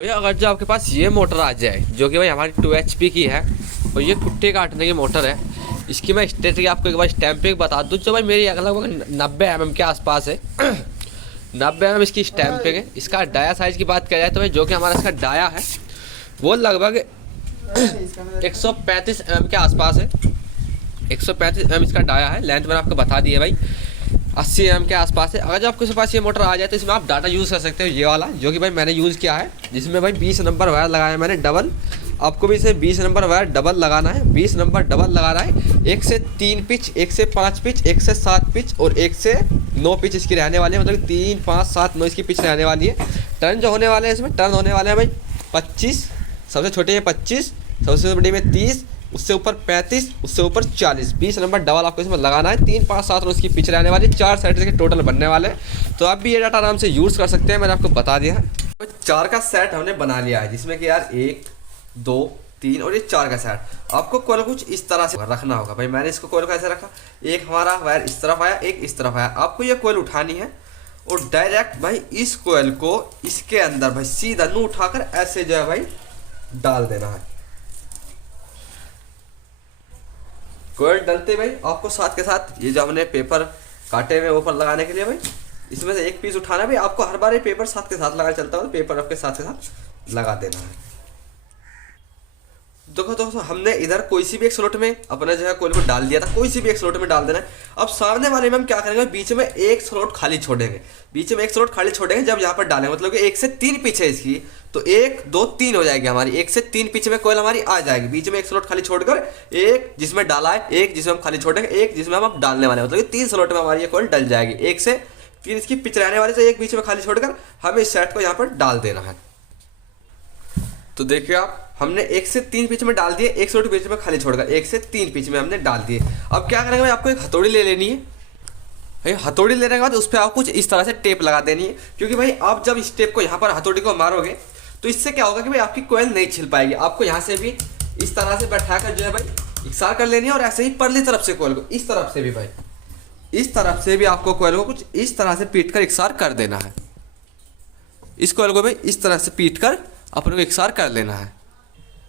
भैया अगर जो आपके पास ये मोटर आ जाए जो कि भाई हमारी 2 HP की है और ये कुट्टे काटने की मोटर है, इसकी मैं स्टेटरी आपको एक बार स्टैम्पिंग बता दूँ जो भाई मेरी लगभग 90 mm के आसपास है। 90 mm इसकी स्टैम्पिंग है। इसका डाया साइज़ की बात किया जाए तो भाई जो कि हमारा इसका डाया है वो लगभग 135 mm के आसपास है। 135 mm इसका डाया है। लेंथ मैंने आपको बता दी है भाई 80 mm के आसपास है। अगर जो आपके पास ये मोटर आ जाए तो इसमें आप डाटा यूज़ कर सकते हो, ये वाला जो कि भाई मैंने यूज़ किया है, जिसमें भाई 20 नंबर वायर लगाया है मैंने डबल। आपको भी इसे 20 नंबर वायर डबल लगाना है, 20 नंबर डबल लगाना है। 1 से 3 पिच, 1 से 5 पिच, 1 से 7 पिच और 1 से 9 पिच इसकी रहने वाली है। मतलब 3, 5, 7, 9 इसकी पिच रहने वाली है। टर्न जो होने वाले हैं इसमें टर्न होने वाले हैं भाई 25, सबसे छोटे में 25, सबसे बड़ी में 30, उससे ऊपर 35, उससे ऊपर 40। 20 नंबर डबल आपको इसमें लगाना है। 3, 5, 7 उसकी पिच रहने वाली, 4 सेट के टोटल बनने वाले हैं। तो आप भी ये डाटा आराम से यूज़ कर सकते हैं, मैंने आपको बता दिया है। तो 4 का सेट हमने बना लिया है, जिसमें कि यार 1, 2, 3 और ये 4 का सेट। आपको कोयल कुछ इस तरह से रखना होगा। भाई मैंने इसको कोयल को ऐसे रखा, एक हमारा वायर इस तरफ आया, एक इस तरफ आया। आपको ये कोयल उठानी है और डायरेक्ट भाई इस कोयल को इसके अंदर भाई सीधा नू उठाकर ऐसे जो है भाई डाल देना है। कोयल डलते भाई आपको साथ के साथ ये जो हमने पेपर काटे हुए ऊपर लगाने के लिए भाई इसमें से एक पीस उठाना है। भाई आपको हर बार ये पेपर साथ के साथ लगा चलता है, पेपर आपके साथ के साथ लगा देना है। देखो दोस्तों हमने इधर कोई सी भी एक स्लॉट में अपना जो है कोयल को डाल दिया था, कोई सी भी एक स्लॉट में डाल देना है। अब सामने वाले में हम क्या करेंगे, बीच में एक स्लॉट खाली छोड़ेंगे, बीच में एक स्लॉट खाली छोड़ेंगे। जब यहाँ पर डालेंगे मतलब कि 1 से 3 पिच है इसकी, तो 1, 2, 3 हो जाएगी हमारी। 1 से 3 पिच में कोयल हमारी आ जाएगी। बीच में एक स्लॉट खाली छोड़कर एक जिसमें डाला है, एक जिसमें हम खाली छोड़ेंगे, एक जिसमें हम डालने वाले हैं। मतलब कि 3 स्लॉट में हमारी ये कोयल डल जाएगी। 1 से 3 इसकी पिच रहने वाली, तो एक बीच में खाली छोड़कर हमें इस सेट को यहाँ पर डाल देना है। तो देखिए आप हमने 1 से 3 पिच में डाल दिए, एक स्लॉट बीच में खाली छोड़कर 1 से 3 पिच में हमने डाल दिए। अब क्या करेंगे भाई, आपको एक हथौड़ी ले लेनी है। भाई हथौड़ी लेने के बाद उस पर आप कुछ इस तरह से टेप लगा देनी है, क्योंकि भाई आप जब इस टेप को यहाँ पर हथौड़ी को मारोगे तो इससे क्या होगा कि भाई आपकी कोयल नहीं छिल पाएगी। आपको यहाँ से भी इस तरह से बैठा कर जो है भाई इकसार कर लेनी है, और ऐसे ही परली तरफ से कोयल को इस तरफ से भी भाई इस तरफ से भी आपको कोयल को कुछ इस तरह से पीट कर इकसार कर देना है। इस कोयल को भाई इस तरह से पीट कर अपने को इकसार कर लेना है।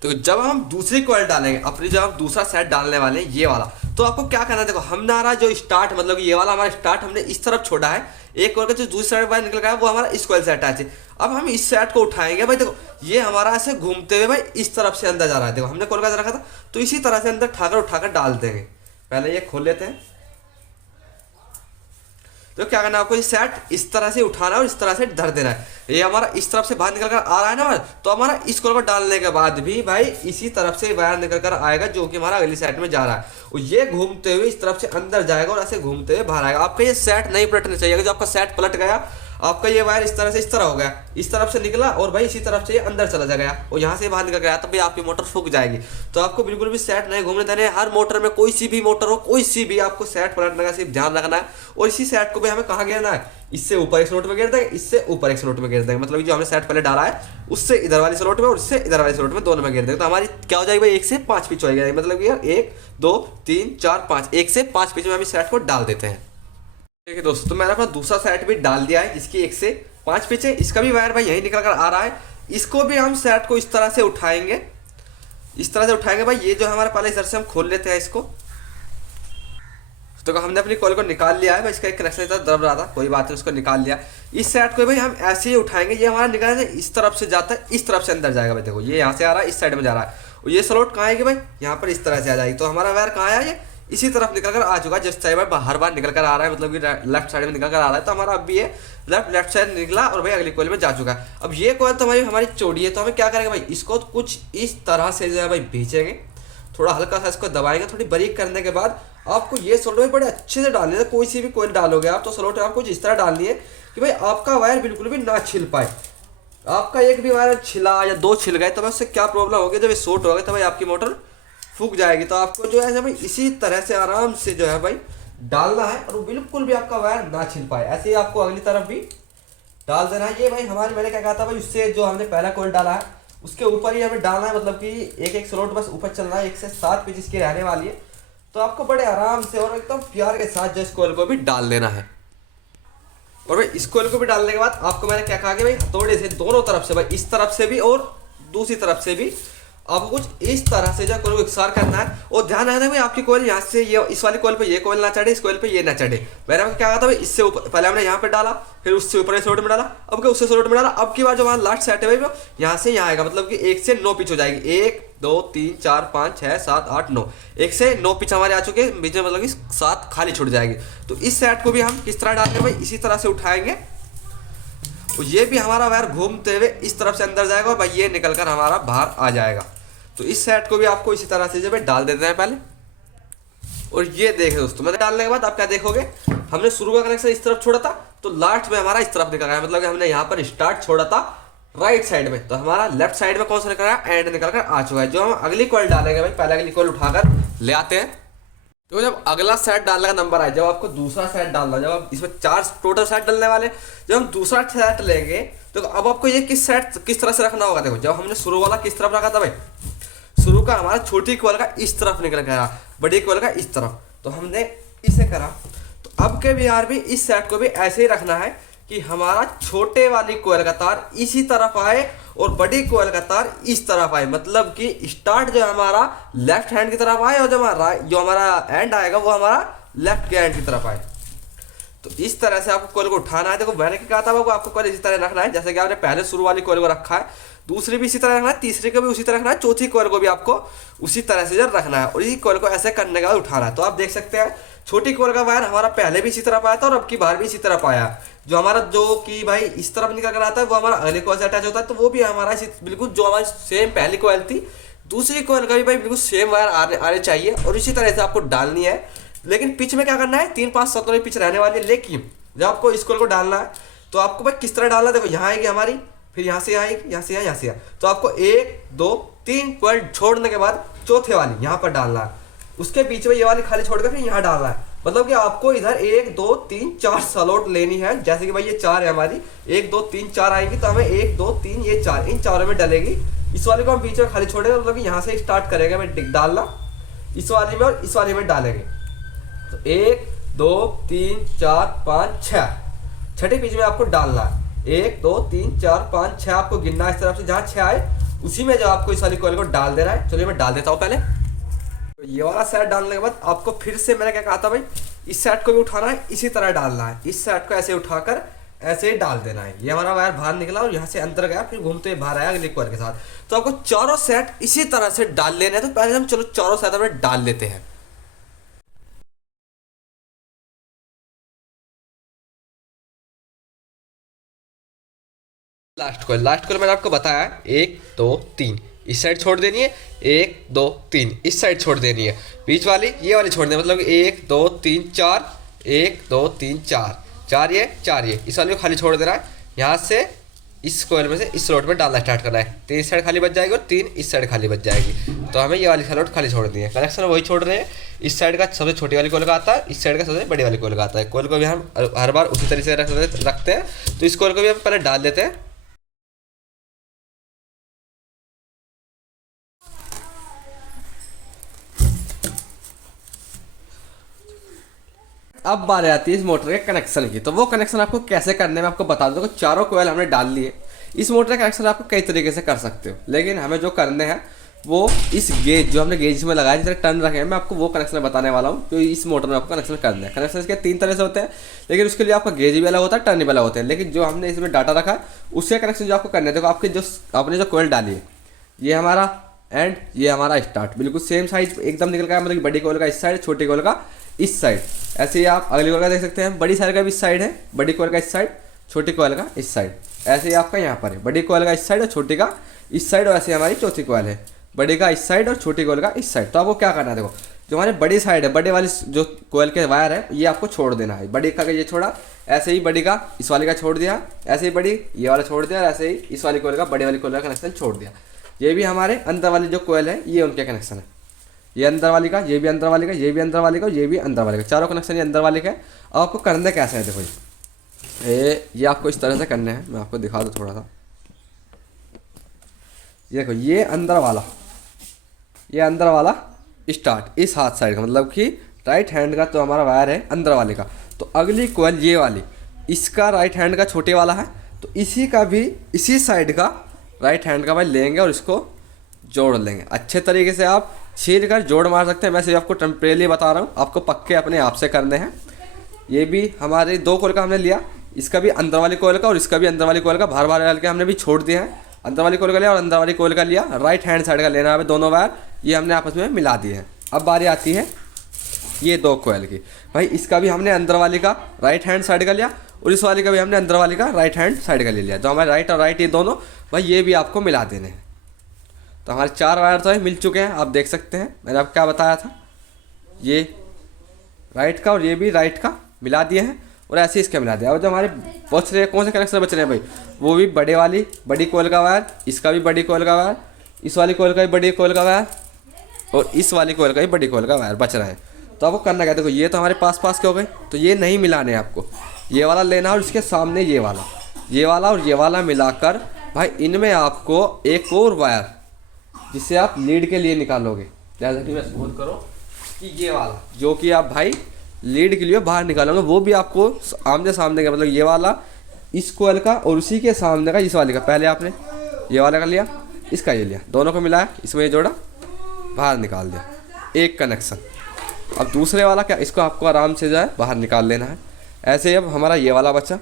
तो जब हम दूसरी कोयल डालेंगे अपनी, जब हम दूसरा सेट डालने वाले हैं ये वाला, तो आपको क्या करना है, देखो हमारा जो स्टार्ट मतलब ये वाला हमारा स्टार्ट हमने इस तरफ छोड़ा है, एक कोयल का जो दूसरी साइड बाहर निकल गया है वो हमारा इस कोयल से अटैच है। अब हम इस सेट को उठाएंगे भाई, देखो ये हमारा ऐसे घूमते हुए भाई इस तरफ से अंदर जा रहा है। देखो हमने कोयल का रखा था, तो इसी तरह से अंदर उठाकर डाल देंगे। पहले ये खोल लेते हैं। तो क्या करना है आपको, ये सेट इस तरह से उठाना है और इस तरह से धर देना है। ये हमारा इस तरफ से बाहर निकल कर आ रहा है ना, तो हमारा इस कोयल को डालने के बाद भी भाई इसी तरफ से वायर निकल कर आएगा जो कि हमारा अगली सेट में जा रहा है, और ये घूमते हुए इस तरफ से अंदर जाएगा और ऐसे घूमते हुए बाहर आएगा। आपका ये सेट नहीं पलटना चाहिए। अगर जो आपका सेट पलट गया, आपका ये वायर इस तरह से इस तरह हो गया, इस तरफ से निकला और भाई इसी तरफ से ये अंदर चला गया और यहाँ से बाहर निकल गया, तब भाई आपकी मोटर फूक जाएगी। तो आपको बिल्कुल भी सेट नहीं घूमने देने। हर मोटर में कोई सी भी मोटर हो, कोई सी भी, आपको सेट पलटने का सिर्फ ध्यान रखना है। और इसी सेट को भी हमें कहाँ घेरना है, इससे ऊपर एक स्लॉट में घेर देंगे, इससे ऊपर एक स्लॉट में घेर देंगे। मतलब जो हमने सेट पहले डाला है उससे इधर वाली स्लॉट में और इससे इधर वाली स्लॉट में, दोनों में घेर देंगे। तो हमारी क्या हो जाएगी भाई, 1 से 5 पिच हो जाएगी। मतलब यार 1, 2, 3, 4, 5, 1 से 5 पिच में हम इस सेट को डाल देते हैं। ठीक है दोस्तों, तो मैंने अपना दूसरा सेट भी डाल दिया है जिसकी 1 से 5 पिच है। इसका भी वायर भाई यही निकल कर आ रहा है। इसको भी हम सेट को इस तरह से उठाएंगे, इस तरह से उठाएंगे भाई। ये जो हमारे पहले इधर से हम खोल लेते हैं इसको। तो हमने अपनी कोयल को निकाल लिया है भाई, इसका एक कनेक्शन इधर दब रहा था, कोई बात नहीं, उसको निकाल लिया। इस सेट को भाई हम ऐसे ही उठाएंगे। ये हमारा निकल है इस तरफ से जाता है, इस तरफ से अंदर जाएगा भाई। देखो ये यहाँ से आ रहा है, इस साइड में जा रहा है, और ये स्लॉट कहाँ आएगी भाई, यहाँ पर इस तरह से आ जाएगी। तो हमारा वायर कहाँ आया, ये इसी तरफ निकल कर आ चुका है। जिस साइड में हर बार निकल कर आ रहा है, मतलब कि लेफ्ट साइड में निकल कर आ रहा है, तो हमारा अब भी ये लेफ्ट साइड निकला और भाई अगली कोयल में जा चुका है। अब ये कोयल तो हमारी चौड़ी है, तो हमें क्या करेंगे भाई, इसको कुछ इस तरह से जो है भाई भेजेंगे, थोड़ा हल्का सा इसको दबाएंगे। थोड़ी बारीक करने के बाद आपको ये स्लॉट में बड़े अच्छे से डालनी है। कोई सी भी कोयल डालोगे आप, तो स्लॉट आपको इस तरह डालनी है कि भाई आपका वायर बिल्कुल भी ना छिल पाए। आपका एक भी वायर छिला या 2 छिल गए तो भाई उससे क्या प्रॉब्लम होगी, जब ये शॉर्ट होगा तो भाई आपकी मोटर फूक जाएगी। तो आपको जो है भाई इसी तरह से आराम से जो है भाई डालना है, और बिल्कुल भी आपका वायर ना छिल पाए। ऐसे ही आपको अगली तरफ भी डाल देना है। ये भाई हमारे, मैंने क्या कहा था भाई, उससे जो हमने पहला कोयल डाला है उसके ऊपर ही हमें डालना है। मतलब कि एक स्लॉट बस ऊपर चलना है। 1 से 7 पिच इसकी रहने वाली है। तो आपको बड़े आराम से और एकदम प्यार के साथ जो इस कोयल को भी डाल देना है। और भाई इस कोयल को भी डालने के बाद आपको मैंने क्या कहा कि भाई हथौड़े से दोनों तरफ से, भाई इस तरफ से भी और दूसरी तरफ से भी आपको कुछ इस तरह से जो कोयल को इकसार करना है। और ध्यान रखना है भाई आपकी कोयल यहाँ से ये इस वाली कोयल पे ये कोयल ना चढ़े, इस कोयल पे ये ना चढ़े। मैंने आपको क्या कहा था भाई, इससे ऊपर पहले हमने यहाँ पे डाला, फिर उससे ऊपर स्लॉट में डाला, अब क्या उससे स्लॉट में डाला। अब की बार जो हमारा लास्ट सेट है भाई वो यहाँ से यहाँ आएगा, मतलब कि 1 से 9 पिच हो जाएगी। 1 2 3 4 5 6 7 8 9, 1 से 9 पिच हमारे आ चुके हैं बीच में, मतलब कि 7 खाली छूट जाएगी। तो इस सेट को भी हम किस तरह डालेंगे भाई, इसी तरह से उठाएंगे और ये भी हमारा वायर घूमते हुए इस तरफ से अंदर जाएगा और भाई ये निकल कर हमारा बाहर आ जाएगा। तो इस सेट को भी आपको इसी तरह से जो है डाल देते हैं पहले। और ये देखें दोस्तों, मैंने डालने के बाद आप क्या देखोगे, हमने शुरू का कनेक्शन इस तरफ छोड़ा था तो लास्ट में हमारा इस तरफ निकल रहा है, मतलब कि हमने यहाँ पर स्टार्ट छोड़ा था राइट साइड में, तो हमारा लेफ्ट साइड में कौन सा निकल रहा है, एंड निकल कर आ चुका है। जो हम अगली कॉइल डालेंगे भाई, पहले अगली कॉइल उठाकर ले आते हैं। तो जब अगला सेट डालने का नंबर आए, जब आपको दूसरा सेट डालना, जब आप इसमें 4 टोटल सेट डालने वाले, जब हम दूसरा सेट लेंगे तो अब आपको ये किस तरह से रखना होगा। देखो जब हमने शुरू वाला किस तरफ रखा था भाई, शुरू का हमारा छोटी कोयल का इस तरफ निकल गया, बड़ी कोयल का इस तरफ, तो हमने इसे करा। तो अब के बिहार भी इस सेट को भी ऐसे ही रखना है कि हमारा छोटे वाली कोयल का तार इसी तरफ आए और बड़ी कोयल का तार इस तरफ आए, मतलब कि स्टार्ट जो हमारा लेफ्ट हैंड की तरफ आए और जो हमारा एंड आएगा वो हमारा लेफ्ट के हैंड की तरफ आए। तो इस तरह से आपको कोयल को उठाना है। देखो मैंने क्या कहा था आपको कोयल इसी तरह रखना है, जैसे कि आपने पहले शुरू वाली कोयल को रखा है, दूसरी भी इसी तरह रखना है, तीसरी को भी उसी तरह रखना है, चौथी कोयल को भी आपको उसी तरह से रखना है और इसी कोयल को ऐसे करने के बाद उठाना है। तो आप देख सकते हैं छोटी कोयल का वायर हमारा पहले भी इसी तरफ आया था और अब की बार भी इसी तरफ आया। जो हमारा जो कि भाई इस तरफ निकल कर आता है वो हमारा अगले कोयल से अटैच होता है, तो वो भी हमारा बिल्कुल जो हमारी सेम पहली कोयल थी, दूसरी कोयल का भी भाई बिल्कुल सेम वायर आने चाहिए और इसी तरह से आपको डालनी है। लेकिन पिच में क्या करना है, 3 5 7 वाली पिच रहने वाली है। लेकिन जब आपको इस कोयल को डालना है तो आपको भाई किस तरह डालना है, देखो यहाँ आएगी हमारी, फिर यहाँ से आएगी, यहाँ से यहाँ से यहाँ, तो आपको 1 2 3 कोयल छोड़ने के बाद चौथे वाली यहाँ पर डालना है, उसके बीच में ये वाली खाली छोड़कर फिर यहाँ डालना है। मतलब कि आपको इधर 1 2 3 4 स्लॉट लेनी है। जैसे कि भाई ये 4 है हमारी, 1 2 3 4 आएगी तो हमें 1 2 3 ये 4, इन चारों में डलेगी। इस वाले को हम बीच में खाली छोड़ेंगे, मतलब कि यहाँ से स्टार्ट करेंगे हमें डालना, इस वाली में और इस वाली में डालेंगे। तो 1 2 3 4 5 6, छठे बीच में आपको डालना है। 1 2 3 4 5 6 आपको गिनना है इस तरफ से, जहाँ 6 आए उसी में जो आपको इस वाली कोयल को डाल देना है। चलिए मैं डाल देता हूँ पहले। तो ये वाला सेट डालने के बाद आपको फिर से मैंने क्या कहा था भाई, इस सेट को भी उठाना है, इसी तरह डालना है। इस सेट को ऐसे उठाकर ऐसे ही डाल देना है। ये हमारा वायर बाहर निकला और यहाँ से अंदर गया, फिर घूमते हुए बाहर आया अगली कोयल के साथ। तो आपको चारों सेट इसी तरह से डाल लेने हैं। तो पहले हम चलो चारों सेट हमें डाल लेते हैं। लास्ट कोयल मैंने आपको बताया 1 2 3 इस साइड छोड़ देनी है, 1 2 3 इस साइड छोड़ देनी है, बीच वाली ये वाली छोड़ देनी है, मतलब 1 2 3 4 1 2 3 4 4 ये 4 ये, इस वाली को खाली छोड़ देना है। यहाँ से इस कोयल में से इस स्लॉट में डालना स्टार्ट करना है। 3 इस साइड खाली बच जाएगी और 3 इस साइड खाली बच जाएगी। तो हमें ये वाली स्लॉट खाली छोड़ दी है। कनेक्शन वही छोड़ रहे हैं। इस साइड का सबसे छोटी वाली कोयल का आता है, इस साइड का सबसे बड़ी वाली कोयल का आता है। कोयल को भी हम हर बार उसी तरीके से रखते हैं। तो इस कोयल को भी हम पहले डाल देते हैं। अब बात आती है इस मोटर के कनेक्शन की। तो वो कनेक्शन आपको कैसे करने में आपको बता दूँ। तो चारों कोयल हमने डाल लिए। इस मोटर का कनेक्शन आपको कई तरीके से कर सकते हो, लेकिन हमें जो करने हैं वो इस गेज जो हमने गेज में लगाया, जिस टर्न रखे हैं, मैं आपको वो कनेक्शन बताने वाला हूँ। तो इस मोटर में आपको कनेक्शन करना है। कनेक्शन इसके 3 तरह से होते हैं, लेकिन उसके लिए आपका गेज भी अलग होता है, टर्न भी अलग होते हैं। लेकिन जो हमने इसमें डाटा रखा है उसके कनेक्शन जो आपको करने हैं, देखो आपने जो कोयल डाली है, ये हमारा एंड, ये हमारा स्टार्ट, बिल्कुल सेम साइज एकदम निकल गया। मतलब बड़ी कोयल का इस साइड, छोटी कोयल का इस साइड। ऐसे ही आप अगली कोयल का देख सकते हैं, बड़ी साइड का भी इस साइड है, बड़ी कोयल का इस साइड, छोटी कोयल का इस साइड। ऐसे ही आपका यहाँ पर है, बड़ी कोयल का इस साइड और छोटी का इस साइड। और ऐसे हमारी चौथी कोयल है, बड़ी का इस साइड और छोटी कोयल का इस साइड। तो आपको क्या करना है, देखो जो हमारी बड़ी साइड है, बड़े वाली जो कोयल के वायर है, ये आपको छोड़ देना है। बड़ी का ये छोड़ा, ऐसे ही बड़ी का इस वाली का छोड़ दिया, ऐसे ही बड़ी ये वाला छोड़ दिया, और ऐसे ही इस वाली कोयल का बड़ी वाली कोयल का कनेक्शन छोड़ दिया। ये भी हमारे अंदर वाली जो कोयल है, ये उनके कनेक्शन है। ये अंदर वाली का, ये भी अंदर वाली का, ये भी अंदर वाली का, ये भी अंदर वाले का, चारों कनेक्शन ये अंदर वाले के। अब आपको करने कैसे है, देखो ये आपको इस तरह से करने हैं। मैं आपको दिखा दूँ थोड़ा सा। ये देखो, ये अंदर वाला, ये अंदर वाला स्टार्ट इस हाथ साइड का, मतलब कि राइट हैंड का तो हमारा वायर है अंदर वाले का। तो अगली कोयल ये वाली इसका राइट हैंड का छोटे वाला है, तो इसी का भी इसी साइड का राइट हैंड का भाई लेंगे और इसको जोड़ लेंगे। अच्छे तरीके से आप छील कर जोड़ मार सकते हैं। मैं सिर्फ आपको टेम्परेली बता रहा हूँ, आपको पक्के अपने आप से करने हैं। ये भी हमारे 2 कोयल का हमने लिया, इसका भी अंदर वाली कोयल का और इसका भी अंदर वाली कोयल का बाहर बाहर डाल के हमने भी छोड़ दिया है। अंदर वाली कोयल का लिया और अंदर वाली कोयल का लिया, राइट हैंड साइड का लेना है दोनों वायर, ये हमने आपस में मिला दिए हैं। अब बारी आती है ये 2 कोयल की। भाई इसका भी हमने अंदर वाली का राइट हैंड साइड का लिया और इस वाली का भी हमने अंदर वाली का राइट हैंड साइड का ले लिया। तो हमारे राइट और राइट ये दोनों भाई ये भी आपको मिला देने हैं। तो हमारे 4 वायर तो मिल चुके हैं, आप देख सकते हैं। मैंने आपको क्या बताया था, ये राइट का और ये भी राइट का मिला दिए हैं और ऐसे इसका मिला दिया। और जो हमारे बच रहे हैं, कौन से कनेक्शन बच रहे हैं भाई, वो भी बड़ी कोयल का वायर, इसका भी बड़ी कोयल का वायर, इस वाली कोयल का भी बड़ी कोयल का वायर और इस वाली कोयल का भी बड़ी कोयल का वायर बच रहा है। तो आपको करना क्या, देखो ये तो हमारे पास के हो गए, तो ये नहीं मिलाने आपको, ये वाला लेना और इसके सामने ये वाला और ये वाला मिलाकर भाई इनमें आपको एक और वायर जिसे आप लीड के लिए निकालोगे। जैसा कि मैं सपोज करो कि ये वाला जो कि आप भाई लीड के लिए बाहर निकालोगे, वो भी आपको आमने सामने का, मतलब ये वाला इस कोयल का और उसी के सामने का इस वाले का। पहले आपने ये वाला का लिया, इसका ये लिया, दोनों को मिलाया, इसमें ये जोड़ा, बाहर निकाल दिया, एक कनेक्शन। अब दूसरे वाला क्या, इसको आपको आराम से जो है बाहर निकाल लेना है। ऐसे अब हमारा ये वाला बचा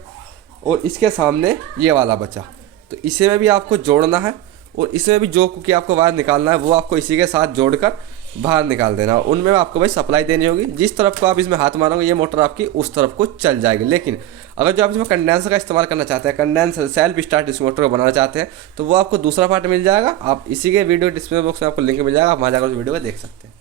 और इसके सामने ये वाला बचा, तो इसे में भी आपको जोड़ना है और इसमें भी जो कि आपको वायर निकालना है वो आपको इसी के साथ जोड़कर बाहर निकाल देना। उनमें आपको भाई सप्लाई देनी होगी, जिस तरफ को आप इसमें हाथ मारोगे ये मोटर आपकी उस तरफ को चल जाएगी। लेकिन अगर जो आप इसमें कंडेंसर का इस्तेमाल करना चाहते हैं, कंडेंसर सेल्फ स्टार्ट इस मोटर को बनाना चाहते हैं, तो वो आपको दूसरा पार्ट मिल जाएगा। आप इसी के वीडियो डिस्क्रिप्शन बॉक्स में आपको लिंक मिल जाएगा, आप वहाँ जाकर उस वीडियो को देख सकते हैं।